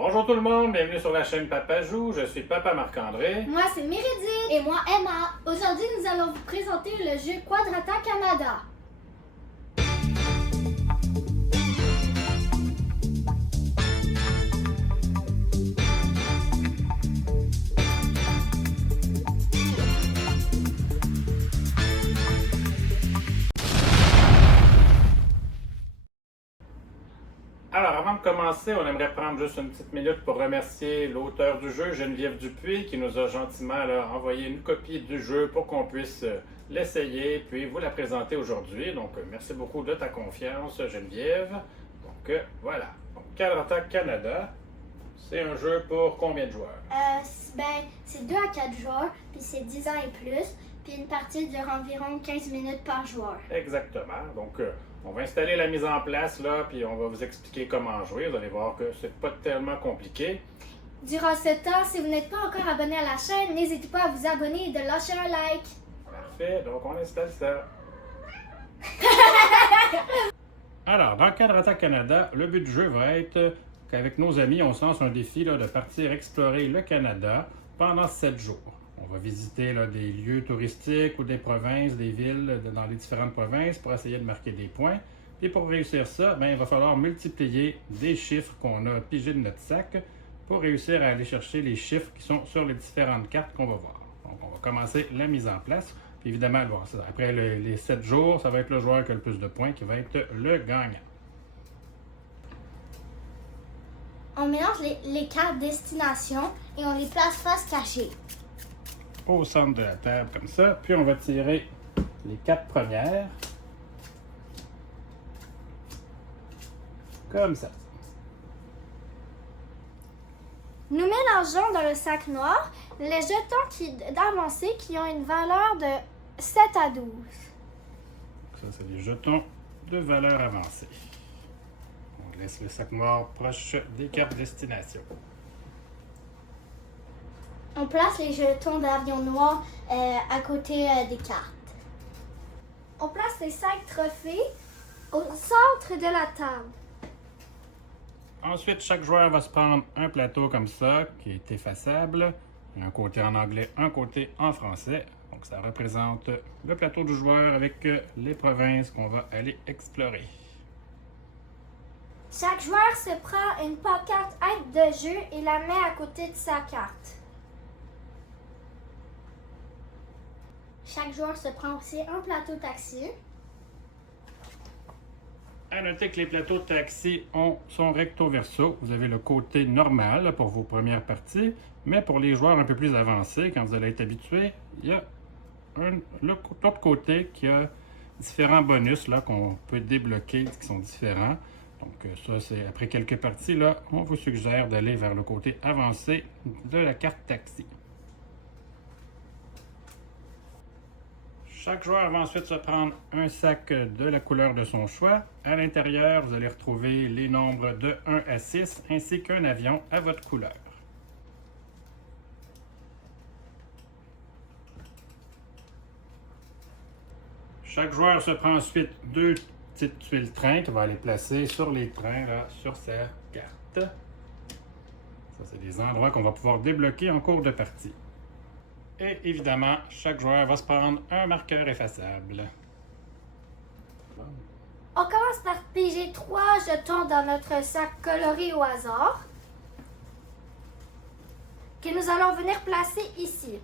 Bonjour tout le monde, bienvenue sur la chaîne Papa Joue, je suis Papa Marc-André. Moi, c'est Meredith. Et moi, Emma. Aujourd'hui, nous allons vous présenter le jeu Quadrata Canada. Alors avant de commencer, on aimerait prendre juste une petite minute pour remercier l'auteur du jeu, Geneviève Dupuis, qui nous a gentiment envoyé une copie du jeu pour qu'on puisse l'essayer puis vous la présenter aujourd'hui. Donc merci beaucoup de ta confiance, Geneviève. Donc voilà. Donc, Quadrata Canada, c'est un jeu pour combien de joueurs? C'est 2 à 4 joueurs, puis c'est 10 ans et plus, puis une partie dure environ 15 minutes par joueur. Exactement. Donc on va installer la mise en place là, puis on va vous expliquer comment jouer. Vous allez voir que c'est pas tellement compliqué. Durant ce temps, si vous n'êtes pas encore abonné à la chaîne, n'hésitez pas à vous abonner et de lâcher un like. Parfait, donc on installe ça. Alors, dans Quadrata Canada, le but du jeu va être qu'avec nos amis, on se lance un défi là, de partir explorer le Canada pendant 7 jours. On va visiter là, des lieux touristiques ou des provinces, des villes dans les différentes provinces pour essayer de marquer des points. Et pour réussir ça, il va falloir multiplier des chiffres qu'on a pigés de notre sac pour réussir à aller chercher les chiffres qui sont sur les différentes cartes qu'on va voir. Donc, on va commencer la mise en place. Puis évidemment, bon, après les 7 jours, ça va être le joueur qui a le plus de points qui va être le gagnant. On mélange les cartes destination et on les place face cachée. Au centre de la table comme ça, puis on va tirer les 4 premières comme ça. Nous mélangeons dans le sac noir les jetons d'avancée qui ont une valeur de 7 à 12. Ça, c'est les jetons de valeur avancée. On laisse le sac noir proche des cartes destination. On place les jetons d'avion noir à côté des cartes. On place les 5 trophées au centre de la table. Ensuite, chaque joueur va se prendre un plateau comme ça, qui est effaçable. Un côté en anglais, un côté en français. Donc, ça représente le plateau du joueur avec les provinces qu'on va aller explorer. Chaque joueur se prend une pancarte aide de jeu et la met à côté de sa carte. Chaque joueur se prend aussi un plateau taxi. À noter que les plateaux de taxi sont recto verso. Vous avez le côté normal là, pour vos premières parties, mais pour les joueurs un peu plus avancés, quand vous allez être habitués, il y a l'autre côté qui a différents bonus là, qu'on peut débloquer qui sont différents. Donc ça, c'est après quelques parties, là, on vous suggère d'aller vers le côté avancé de la carte taxi. Chaque joueur va ensuite se prendre un sac de la couleur de son choix. À l'intérieur, vous allez retrouver les nombres de 1 à 6 ainsi qu'un avion à votre couleur. Chaque joueur se prend ensuite 2 petites tuiles train qu'il va aller placer sur les trains, là, sur sa carte. Ça, c'est des endroits qu'on va pouvoir débloquer en cours de partie. Et évidemment, chaque joueur va se prendre un marqueur effaçable. On commence par piger 3 jetons dans notre sac coloré au hasard que nous allons venir placer ici.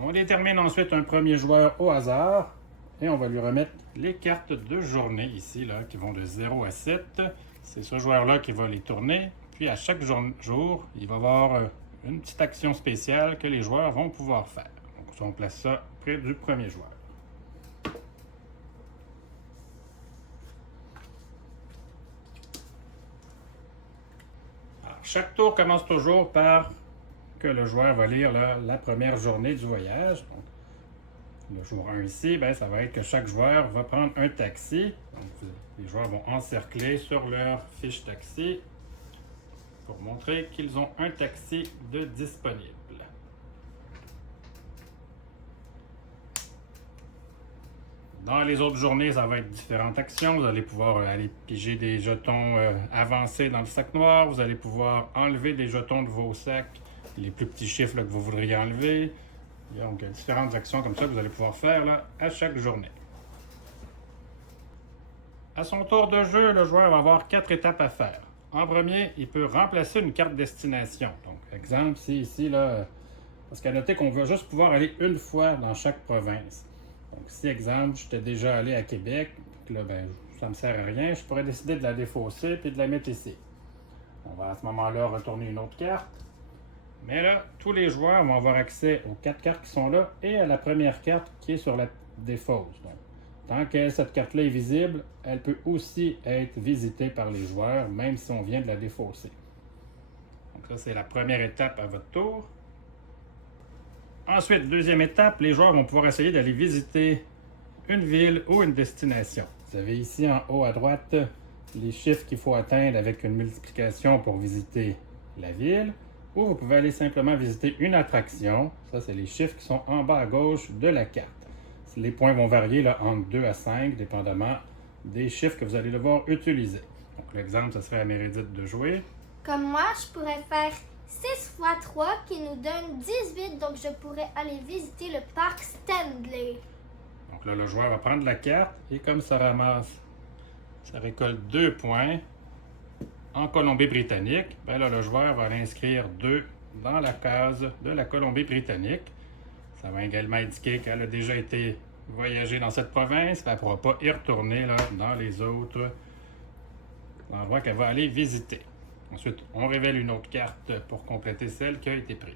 On détermine ensuite un premier joueur au hasard et on va lui remettre les cartes de journée ici, là, qui vont de 0 à 7. C'est ce joueur-là qui va les tourner. Puis à chaque jour, il va y avoir une petite action spéciale que les joueurs vont pouvoir faire. Donc on place ça près du premier joueur. Alors, chaque tour commence toujours par que le joueur va lire là, la première journée du voyage. Donc, le jour 1 ici, ça va être que chaque joueur va prendre un taxi. Donc, les joueurs vont encercler sur leur fiche taxi pour montrer qu'ils ont un taxi de disponible. Dans les autres journées, ça va être différentes actions. Vous allez pouvoir aller piger des jetons avancés dans le sac noir. Vous allez pouvoir enlever des jetons de vos sacs, les plus petits chiffres là, que vous voudriez enlever. Donc, différentes actions comme ça que vous allez pouvoir faire là, à chaque journée. À son tour de jeu, le joueur va avoir 4 étapes à faire. En premier, il peut remplacer une carte destination. Donc, exemple, c'est ici, là, parce qu'à noter qu'on va juste pouvoir aller une fois dans chaque province. Donc, si, exemple, j'étais déjà allé à Québec, puis là, ben, ça ne me sert à rien, je pourrais décider de la défausser puis de la mettre ici. On va à ce moment-là retourner une autre carte. Mais là, tous les joueurs vont avoir accès aux 4 cartes qui sont là et à la première carte qui est sur la défausse. Donc, tant que cette carte-là est visible, elle peut aussi être visitée par les joueurs, même si on vient de la défausser. Donc ça, c'est la première étape à votre tour. Ensuite, deuxième étape, les joueurs vont pouvoir essayer d'aller visiter une ville ou une destination. Vous avez ici en haut à droite les chiffres qu'il faut atteindre avec une multiplication pour visiter la ville. Ou vous pouvez aller simplement visiter une attraction. Ça, c'est les chiffres qui sont en bas à gauche de la carte. Les points vont varier là, entre 2 à 5, dépendamment des chiffres que vous allez devoir utiliser. Donc, l'exemple, ce serait à Mérédith de jouer. Comme moi, je pourrais faire 6 fois 3 qui nous donne 18, donc je pourrais aller visiter le parc Stanley. Donc là, le joueur va prendre la carte et comme ça ramasse, ça récolte 2 points en Colombie-Britannique, bien là, le joueur va aller inscrire 2 dans la case de la Colombie-Britannique. Ça va également indiquer qu'elle a déjà été voyager dans cette province, elle ne pourra pas y retourner là, dans les autres endroits qu'elle va aller visiter. Ensuite, on révèle une autre carte pour compléter celle qui a été prise.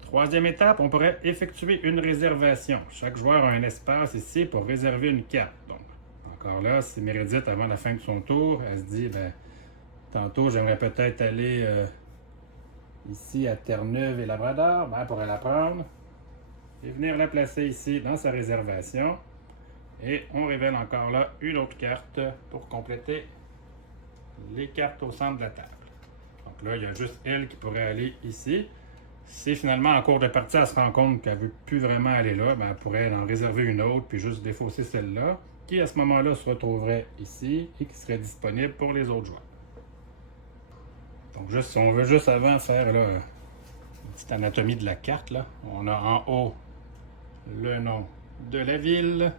Troisième étape, on pourrait effectuer une réservation. Chaque joueur a un espace ici pour réserver une carte. Donc, encore là, si Mérédith, avant la fin de son tour, elle se dit, ben, tantôt, j'aimerais peut-être aller ici à Terre-Neuve et Labrador, ben, elle pourrait la prendre et venir la placer ici dans sa réservation. Et on révèle encore là une autre carte pour compléter les cartes au centre de la table. Donc là, il y a juste elle qui pourrait aller ici. Si finalement, en cours de partie, elle se rend compte qu'elle ne veut plus vraiment aller là, ben, elle pourrait en réserver une autre puis juste défausser celle-là, qui à ce moment-là se retrouverait ici et qui serait disponible pour les autres joueurs. Donc, juste, si on veut juste avant faire là, une petite anatomie de la carte, là, on a en haut le nom de la ville.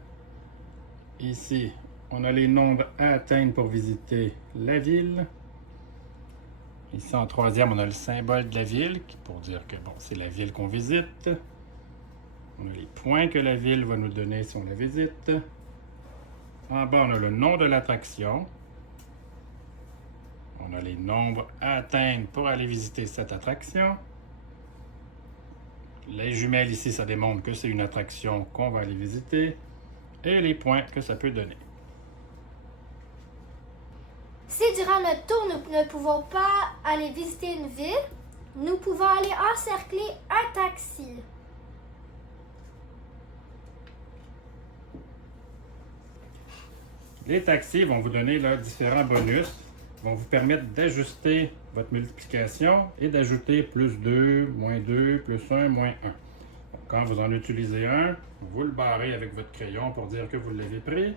Ici, on a les nombres à atteindre pour visiter la ville. Ici, en troisième, on a le symbole de la ville, pour dire que bon, c'est la ville qu'on visite. On a les points que la ville va nous donner si on la visite. En bas, on a le nom de l'attraction. On a les nombres à atteindre pour aller visiter cette attraction. Les jumelles ici, ça démontre que c'est une attraction qu'on va aller visiter. Et les points que ça peut donner. Si durant notre tour, nous ne pouvons pas aller visiter une ville, nous pouvons aller encercler un taxi. Les taxis vont vous donner là, différents bonus, vont vous permettre d'ajuster votre multiplication et d'ajouter plus 2, moins 2, plus 1, moins 1. Quand vous en utilisez un, vous le barrez avec votre crayon pour dire que vous l'avez pris.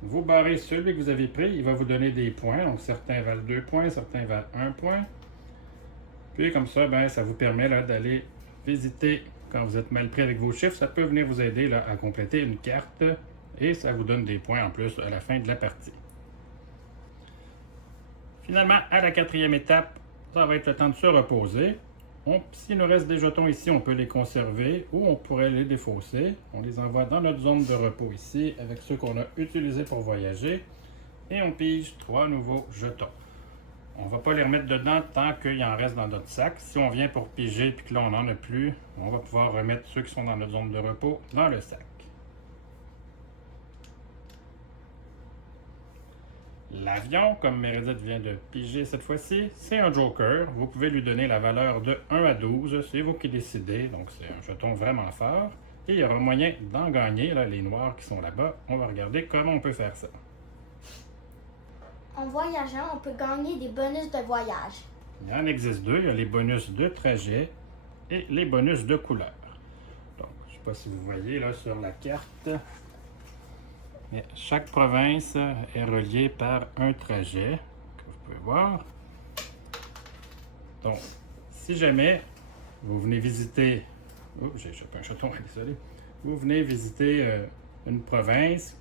Vous barrez celui que vous avez pris, il va vous donner des points. Donc certains valent 2 points, certains valent 1 point. Puis comme ça, ben, ça vous permet d'aller visiter quand vous êtes mal pris avec vos chiffres. Ça peut venir vous aider là, à compléter une carte et ça vous donne des points en plus à la fin de la partie. Finalement, à la quatrième étape, ça va être le temps de se reposer. S'il nous reste des jetons ici, on peut les conserver ou on pourrait les défausser. On les envoie dans notre zone de repos ici avec ceux qu'on a utilisés pour voyager. Et on pige 3 nouveaux jetons. On ne va pas les remettre dedans tant qu'il en reste dans notre sac. Si on vient pour piger et que là on n'en a plus, on va pouvoir remettre ceux qui sont dans notre zone de repos dans le sac. L'avion, comme Mérédith vient de piger cette fois-ci, c'est un joker. Vous pouvez lui donner la valeur de 1 à 12. C'est vous qui décidez. Donc, c'est un jeton vraiment fort. Et il y aura moyen d'en gagner, là, les noirs qui sont là-bas. On va regarder comment on peut faire ça. En voyageant, on peut gagner des bonus de voyage. Il y en existe 2. Il y a les bonus de trajet et les bonus de couleur. Donc, je sais pas si vous voyez là sur la carte. Mais chaque province est reliée par un trajet, que vous pouvez voir. Donc, si jamais vous venez visiter... Oh, j'ai échappé un chaton, désolé. Vous venez visiter une province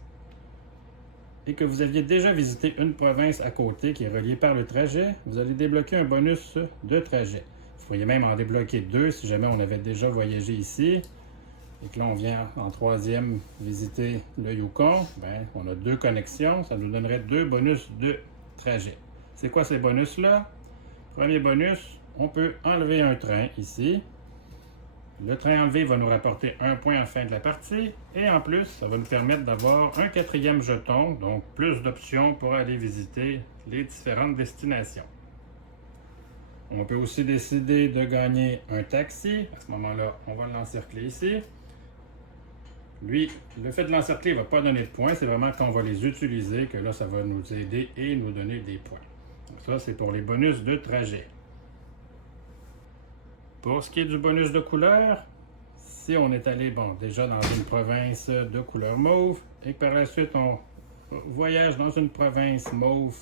et que vous aviez déjà visité une province à côté qui est reliée par le trajet, vous allez débloquer un bonus de trajet. Vous pourriez même en débloquer 2 si jamais on avait déjà voyagé ici. Et que là, on vient en 3e visiter le Yukon. Bien, on a 2 connexions. Ça nous donnerait 2 bonus de trajet. C'est quoi ces bonus-là? Premier bonus, on peut enlever un train ici. Le train enlevé va nous rapporter 1 point à la fin de la partie. Et en plus, ça va nous permettre d'avoir un 4e jeton. Donc, plus d'options pour aller visiter les différentes destinations. On peut aussi décider de gagner un taxi. À ce moment-là, on va l'encercler ici. Lui, le fait de l'encercler ne va pas donner de points, c'est vraiment quand on va les utiliser que là, ça va nous aider et nous donner des points. Donc ça, c'est pour les bonus de trajet. Pour ce qui est du bonus de couleur, si on est allé, déjà dans une province de couleur mauve et que par la suite, on voyage dans une province mauve,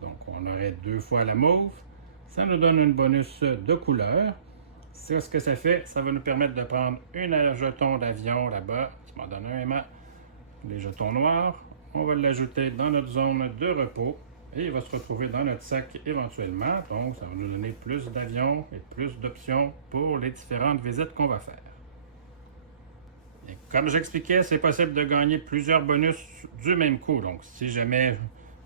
donc on aurait 2 fois la mauve, ça nous donne un bonus de couleur. C'est ce que ça fait, ça va nous permettre de prendre un jeton d'avion là-bas, qui m'en donne un aimant, les jetons noirs. On va l'ajouter dans notre zone de repos et il va se retrouver dans notre sac éventuellement. Donc, ça va nous donner plus d'avions et plus d'options pour les différentes visites qu'on va faire. Et comme j'expliquais, c'est possible de gagner plusieurs bonus du même coup. Donc, si jamais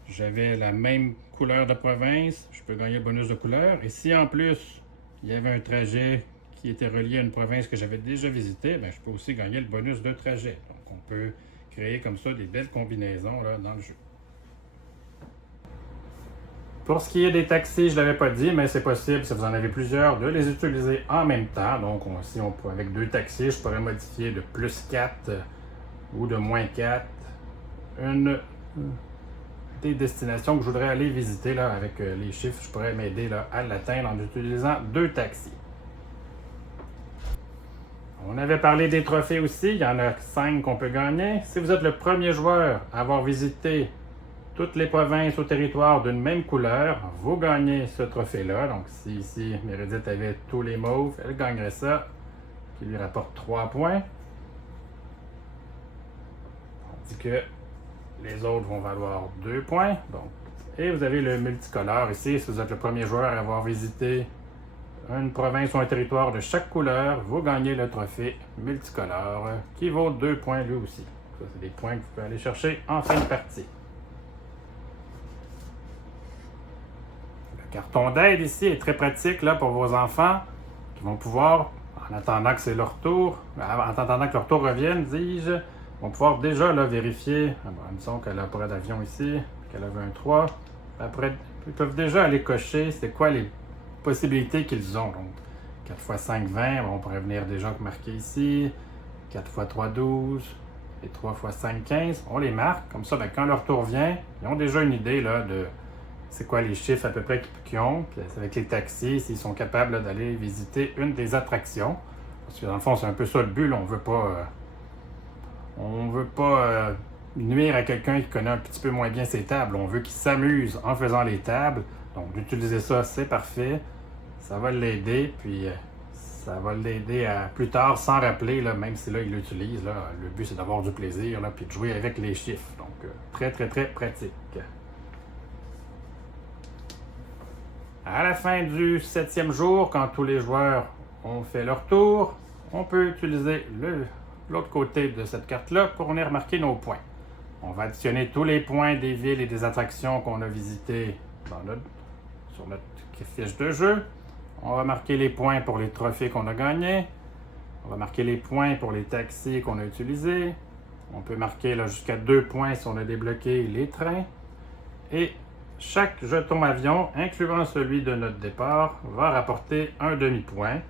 j'avais la même couleur de province, je peux gagner le bonus de couleur. Et si en plus, il y avait un trajet qui était relié à une province que j'avais déjà visitée, bien, je peux aussi gagner le bonus de trajet. Donc, on peut créer comme ça des belles combinaisons là, dans le jeu. Pour ce qui est des taxis, je ne l'avais pas dit, mais c'est possible, si vous en avez plusieurs, de les utiliser en même temps. Donc, avec 2 taxis, je pourrais modifier de plus 4 ou de moins 4 une des destinations que je voudrais aller visiter là, avec les chiffres. Je pourrais m'aider à l'atteindre en utilisant 2 taxis. On avait parlé des trophées aussi. Il y en a 5 qu'on peut gagner. Si vous êtes le premier joueur à avoir visité toutes les provinces au territoire d'une même couleur, vous gagnez ce trophée-là. Donc, si ici, Meredith avait tous les mauves, elle gagnerait ça, qui lui rapporte 3 points. On dit que les autres vont valoir 2 points. Donc, et vous avez le multicolore ici. Si vous êtes le premier joueur à avoir visité une province ou un territoire de chaque couleur, vous gagnez le trophée multicolore qui vaut 2 points lui aussi. Ça, c'est des points que vous pouvez aller chercher en fin de partie. Le carton d'aide ici est très pratique là, pour vos enfants qui vont pouvoir, en attendant que c'est leur tour, en attendant que leur tour revienne, dis-je, vont pouvoir déjà là, vérifier, disons qu'elle a pas d'avion ici, qu'elle avait un 3. Après, ils peuvent déjà aller cocher c'est quoi les possibilités qu'ils ont. Donc, 4 x 5, 20, on pourrait venir déjà marquer ici, 4 x 3, 12, et 3 x 5, 15. On les marque, comme ça, quand leur tour vient, ils ont déjà une idée là, de c'est quoi les chiffres à peu près qu'ils ont. Puis avec les taxis, s'ils sont capables là, d'aller visiter une des attractions. Parce que dans le fond, c'est un peu ça le but, là. On veut pas nuire à quelqu'un qui connaît un petit peu moins bien ses tables. On veut qu'il s'amuse en faisant les tables. Donc, d'utiliser ça, c'est parfait. Ça va l'aider, puis ça va l'aider à plus tard, sans rappeler, là, même si là, il l'utilise. Là, le but, c'est d'avoir du plaisir, là, puis de jouer avec les chiffres. Donc, très, très, très pratique. À la fin du 7e jour, quand tous les joueurs ont fait leur tour, on peut utiliser l'autre côté de cette carte-là pour venir marquer nos points. On va additionner tous les points des villes et des attractions qu'on a visitées sur notre fiche de jeu. On va marquer les points pour les trophées qu'on a gagnés. On va marquer les points pour les taxis qu'on a utilisés. On peut marquer jusqu'à 2 points si on a débloqué les trains. Et chaque jeton avion, incluant celui de notre départ, va rapporter un demi-point.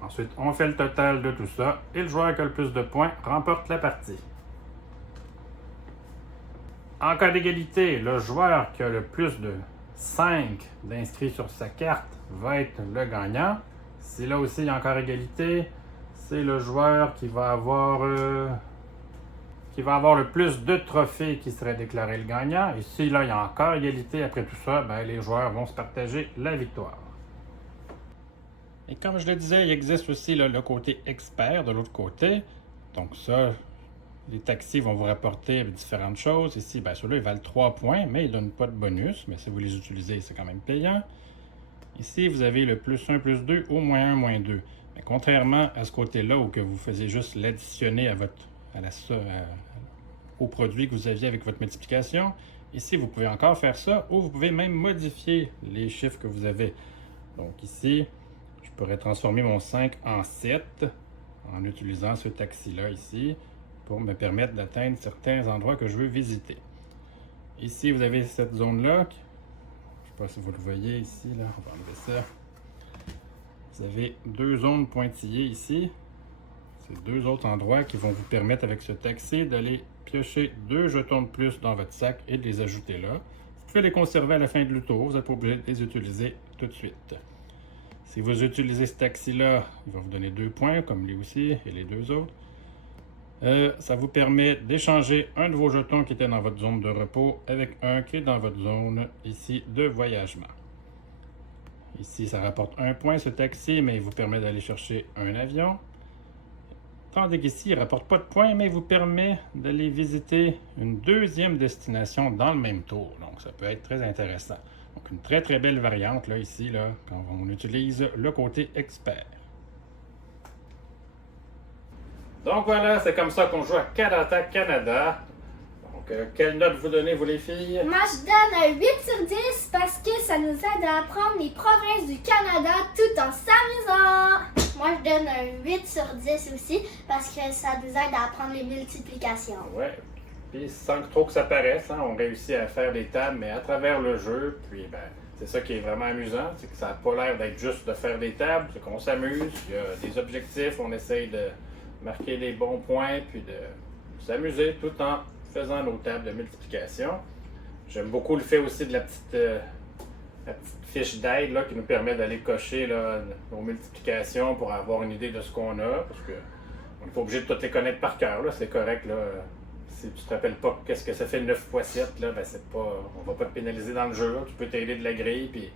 Ensuite, on fait le total de tout ça et le joueur qui a le plus de points remporte la partie. En cas d'égalité, le joueur qui a le plus de 5 d'inscrits sur sa carte va être le gagnant. Si là aussi il y a encore égalité, c'est le joueur qui va avoir le plus de trophées qui serait déclaré le gagnant. Et si là, il y a encore égalité après tout ça, ben, les joueurs vont se partager la victoire. Et comme je le disais, il existe aussi là, le côté expert de l'autre côté. Donc ça, les taxis vont vous rapporter différentes choses. Ici, ben, ceux-là, ils valent 3 points, mais ils ne donnent pas de bonus. Mais si vous les utilisez, c'est quand même payant. Ici, vous avez le plus 1, plus 2 ou moins 1, moins 2. Mais contrairement à ce côté-là où que vous faisiez juste l'additionner au produit que vous aviez avec votre multiplication, ici, vous pouvez encore faire ça ou vous pouvez même modifier les chiffres que vous avez. Donc ici, je pourrais transformer mon 5 en 7 en utilisant ce taxi-là ici pour me permettre d'atteindre certains endroits que je veux visiter. Ici, vous avez cette zone-là. Je ne sais pas si vous le voyez ici. Là. On va enlever ça. Vous avez 2 zones pointillées ici. C'est 2 autres endroits qui vont vous permettre avec ce taxi d'aller piocher 2 jetons de plus dans votre sac et de les ajouter là. Vous pouvez les conserver à la fin du tour. Vous n'êtes pas obligé de les utiliser tout de suite. Si vous utilisez ce taxi-là, il va vous donner 2 points, comme lui aussi, et les 2 autres. Ça vous permet d'échanger un de vos jetons qui était dans votre zone de repos avec un qui est dans votre zone ici de voyagement. Ici, ça rapporte 1 point ce taxi, mais il vous permet d'aller chercher un avion. Tandis qu'ici, il ne rapporte pas de points, mais il vous permet d'aller visiter une deuxième destination dans le même tour. Donc, ça peut être très intéressant. Donc, une très très belle variante là, ici, là, quand on utilise le côté expert. Donc voilà, c'est comme ça qu'on joue à Card Attack Canada. Donc, quelle note vous donnez, vous les filles? Moi, je donne un 8 sur 10 parce que ça nous aide à apprendre les provinces du Canada tout en s'amusant. Moi, je donne un 8 sur 10 aussi parce que ça nous aide à apprendre les multiplications. Ouais. Puis sans trop que ça paraisse, hein, on réussit à faire des tables, mais à travers le jeu. Puis ben, c'est ça qui est vraiment amusant, c'est que ça n'a pas l'air d'être juste de faire des tables, c'est qu'on s'amuse, il y a des objectifs, on essaye de marquer les bons points, puis de s'amuser tout en faisant nos tables de multiplication. J'aime beaucoup le fait aussi de la petite fiche d'aide qui nous permet d'aller cocher là, nos multiplications pour avoir une idée de ce qu'on a, parce que on n'est pas obligé de toutes les connaître par cœur, c'est correct. Là. Si tu te rappelles pas qu'est-ce que ça fait 9 x 7, là, ben c'est pas, on va pas te pénaliser dans le jeu. Là. Tu peux t'aider de la grille, puis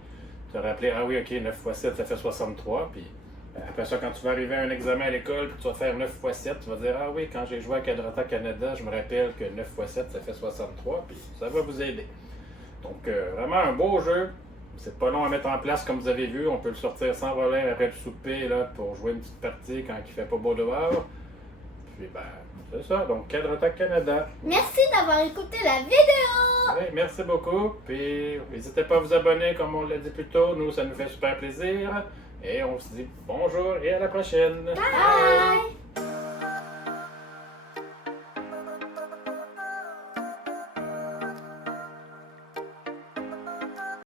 te rappeler, ah oui, ok, 9 x 7, ça fait 63, puis après ça, quand tu vas arriver à un examen à l'école, puis tu vas faire 9 x 7, tu vas dire, ah oui, quand j'ai joué à Card Attack Canada, je me rappelle que 9 x 7, ça fait 63, puis ça va vous aider. Donc, vraiment un beau jeu. C'est pas long à mettre en place, comme vous avez vu. On peut le sortir sans problème après le souper là, pour jouer une petite partie quand il fait pas beau dehors. Puis, ben, c'est ça. Donc, Card Attack Canada. Merci d'avoir écouté la vidéo! Oui, merci beaucoup. Puis, n'hésitez pas à vous abonner, comme on l'a dit plus tôt. Nous, ça nous fait super plaisir. Et on se dit bonjour et à la prochaine. Bye!